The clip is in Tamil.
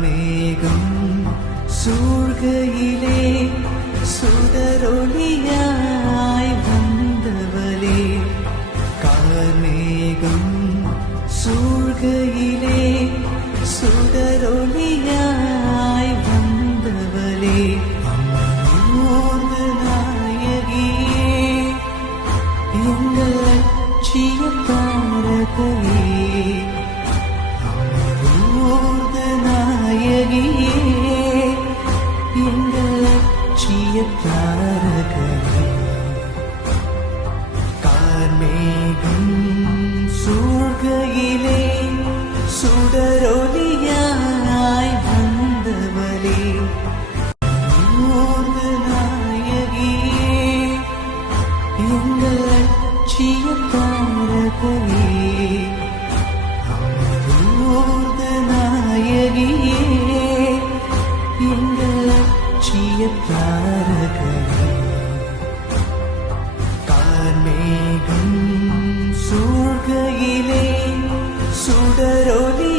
மேகம் சூழ்கையிலே சுடரொளியாய் வந்தவளே, கார்மேகம் சூழ்கையிலே சுடரொளியாய் வந்தவளே, அம்மனூர்ந்து நாயகியே, எங்கள் லட்சிய தாரகையே, அம்மனூர்ந்து நாயகியே, எங்கள் லட்சிய தாரகையே. கார்மேகம் சூழ்கையிலே சுடரொளியாய் வந்தவளே, அம்மனூர்ந்து நாயகியே, எங்கள் லட்சிய தாரகையே, அம்மனூர்ந்து நாயகியே, எங்கள் லட்சிய தாரகையே. கார்மேகம் சூழ்கையிலே சுடரொளி